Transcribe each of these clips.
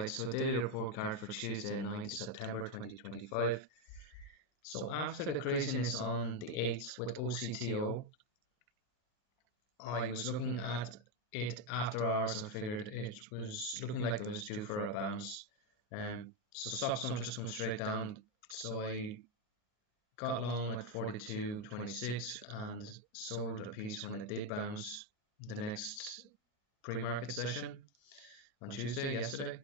Alright, so daily report card for Tuesday, 9th September 2025. So after the craziness on the 8th with OCTO, I was looking at it after hours and figured it was looking like it was due for a bounce. So stocks don't just come straight down, so I got long at 42.26 and sold a piece when it did bounce the next pre-market session on Tuesday, yesterday,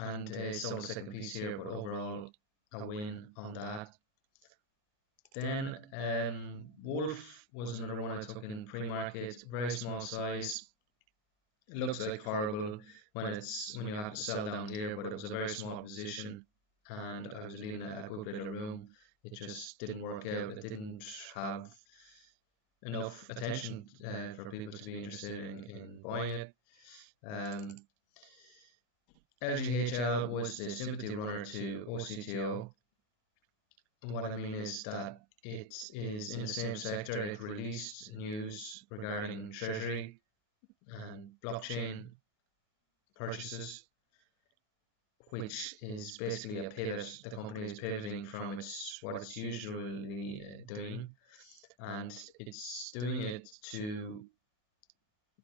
and sold a second piece here, but overall a win on that. Then Wolf was another one I took in pre-market, very small size. It looks like horrible when you have to sell down here, but it was a very small position and I was leaving a good bit of room. It just didn't work out. It didn't have enough attention for people to be interested in buying it. LGHL was the sympathy runner to OCTO. What I mean is that it is in the same sector. It released news regarding treasury and blockchain purchases, which is basically a pivot. The company is pivoting from what it's usually doing, and it's doing it to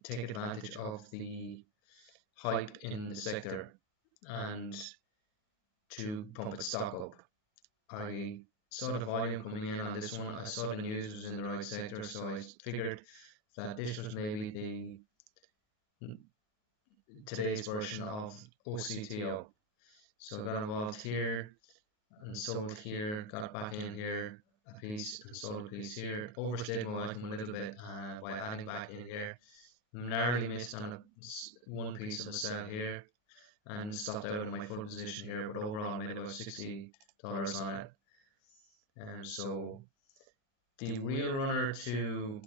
take advantage of the hype in the sector and to pump its stock up. I saw the volume coming in on this one. I saw the news was in the right sector, so I figured that this was maybe today's version of OCTO. So I got involved here and sold here, got back in here a piece and sold a piece here. Overstayed my welcome a little bit by adding back in here. Narrowly missed on one piece of a sell here and stopped out in my full position here, but overall I made about $60 on it. So the real runner to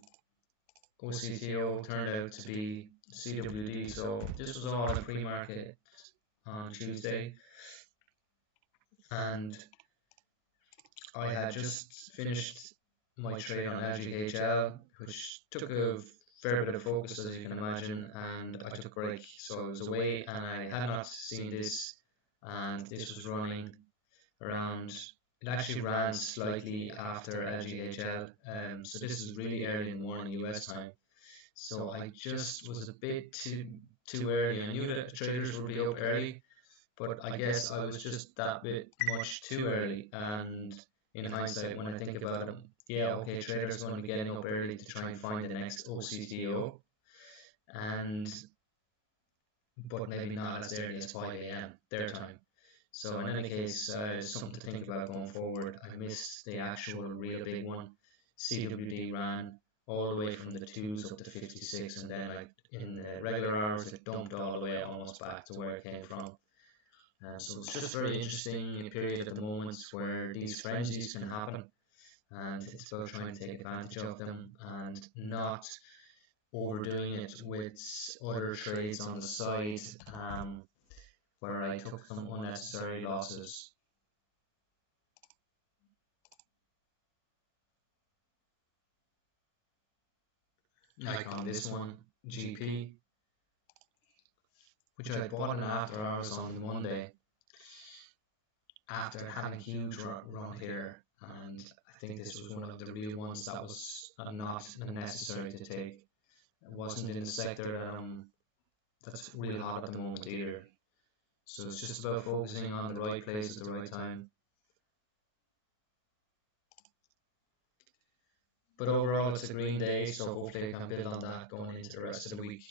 OCTO turned out to be CWD. So this was all in pre-market on Tuesday, and I had just finished my trade on LGHL, which took a fair bit of focus, as you can imagine, and I took a break, so I was away and I had not seen this, and this was running around. It actually ran slightly after LGHL, so this is really early in the morning US time. So I just was a bit too early. I knew that traders would be up early, but I guess I was just that bit much too early. And in hindsight, when I think about it, yeah, okay, traders are going to be getting up early to try and find the next OCTO, but maybe not as early as 5 a.m. their time. So in any case, something to think about going forward. I missed the actual real big one. CWD ran all the way from the 2s up to 56, and then in the regular hours it dumped all the way almost back to where it came from. So it's just very interesting period at the moment where these frenzies can happen, and it's about trying to take advantage of them and not overdoing it with other trades on the side, where I took some unnecessary losses. Like on this one, GP, which I bought in after hours on the Monday after having a huge run here, and I think this was one of the real ones that was not necessary to take. It wasn't in the sector that's really hot at the moment either. So it's just about focusing on the right place at the right time. But overall, it's a green day, so hopefully I can build on that going into the rest of the week.